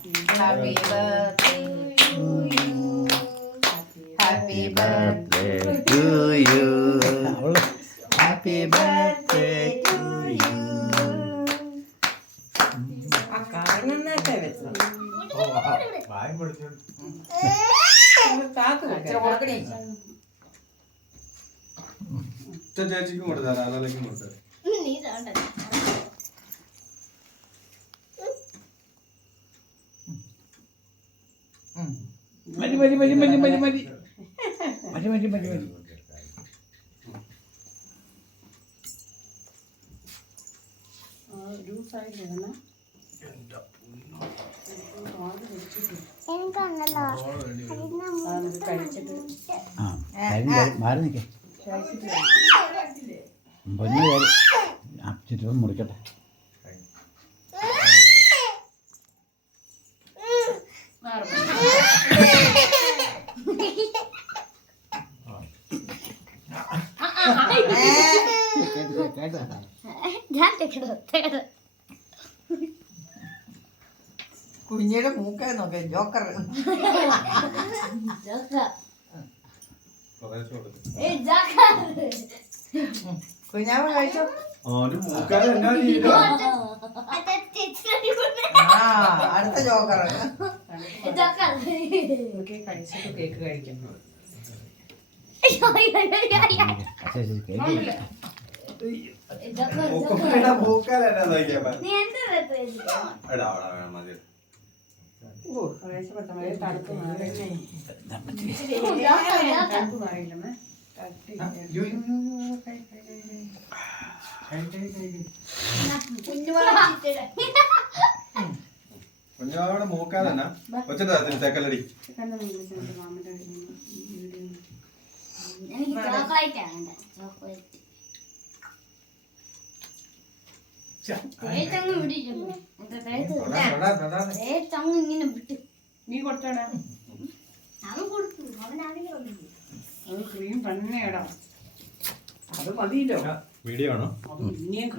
Happy birthday to you. Happy birthday to you. Happy birthday to you. കാണുന്നൊക്കെ വെച്ചത് ചേച്ചിക്കും കൊടുത്താൽ ആലോചിക്കും കൊടുത്താൽ മതി മതി മതി മതി മതി മതി മതി മതി മതി മതി മാറി നിൽക്കേ പൊന്നു ചുറ്റും മുറിക്കട്ടെ കുഞ്ഞിയുടെ മൂക്ക നോക്കേ ജോക്കർ കുഞ്ഞാവ് കഴിച്ചോ അടുത്ത ജോക്കർ കഴിച്ചിട്ട് കേക്ക് കഴിക്കുന്നു തണുപ്പ് മാറിയില്ലമ്മേ കുഞ്ഞാവിടെ മൂക്കാതന്നെ ഒച്ചതാ തേക്കലടി നീ കൊടുത്തോടാ അത് ക്രീം തന്നെയാടാ അത് മതിയല്ലോ വീഡിയോ ആണോ ഇനിയും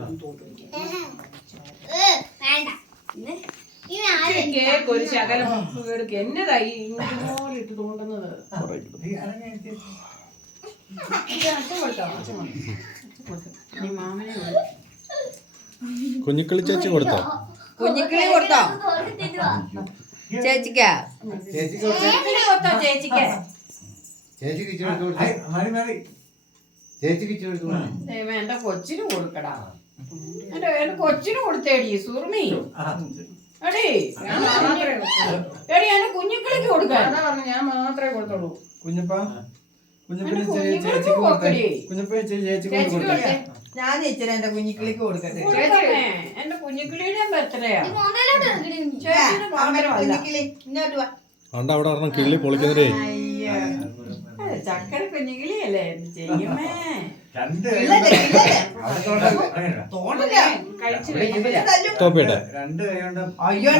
കേക്ക് ഒരു ശകലം എടുക്കുക എന്നതായി ഇങ്ങനെ ഇട്ട് തോണ്ടുന്നത് മാമനെ കുഞ്ഞിക്കിളി ചേച്ചി കൊടുത്തോ കുഞ്ഞിക്കിളി കൊടുത്തോ ചേച്ചിക്കാ കൊടുത്തോ ചേച്ചിക്ക് എന്റെ കൊച്ചിന് കൊടുക്കടാ എന്റെ കൊച്ചിന് കൊടുത്തേടി സുറുമി എടി എന്റെ കുഞ്ഞിക്കിളിക്ക് കൊടുക്കാൻ പറഞ്ഞു ഞാൻ മാത്രമേ കൊടുത്തോളൂ കുഞ്ഞപ്പ ചേച്ചിക്ക് കൊടുത്തേ കുഞ്ഞപ്പ ചേച്ചിക്ക് കൊടുത്തേ ഞാൻ ഇച്ചിരി എന്റെ കുഞ്ഞിക്കിളിക്ക് കൊടുക്കട്ടെ എന്റെ കുഞ്ഞിക്കിളിയുടെ ബർത്ത്ഡേയാ കുഞ്ഞിക്കിളി ഇങ്ങോട്ട് വാ അവിടെ ഒരെണ്ണം കിള്ളി പൊളിക്കുന്നതേ ചക്കര കുഞ്ഞിക്കിളിയല്ലേ ചെയ്യുമേ തോന്നില്ല തോപ്പിട്ടെ അയ്യോ